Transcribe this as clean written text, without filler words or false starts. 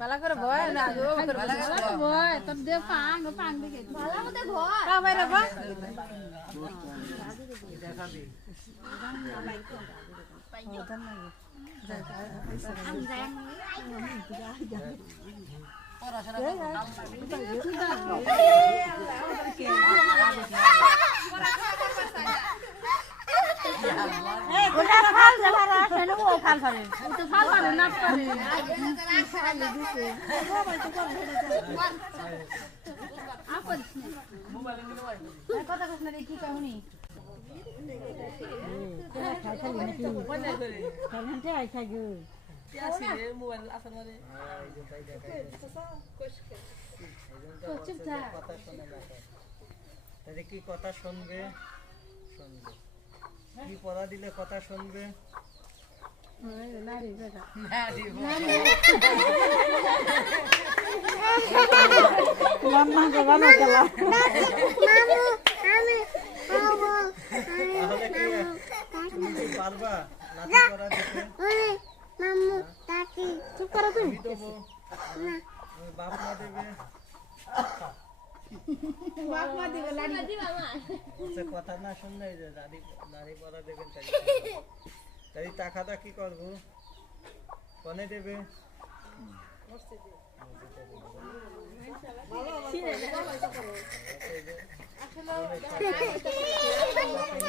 পালা করে ভয় না ভয় তোর দে পাং দিকে পালা মতে ভয় কা বাইরে বা দেখা দি ওটা খাল যাবার আছে না ও খাল পারে তো ভাল পারে না পারে আপন মোবাইল নিয়ে ভাই কথা কস না কি কাহিনী খালি নাকি কারণটা আইছা গো আসি রে মোবাইল আসল রে চুপ থাক কথা শুনে না তাহলে কি কথা শুনবে শুনবে কি পড়া দিলে কথা শুনবে নারী বেটা মাম্মা গানো খেলা তাহলে কি তুমি কি পারবা নাতি পড়া দিতে চুপ করো তুমি আমি দেবো আমি বাপ মা দেবে বাপ মা দিবে লাড়ি সে কথা না শুনলে যে নারী পড়া দেবেন তাই টাকাটা কি করবো কনে দেবে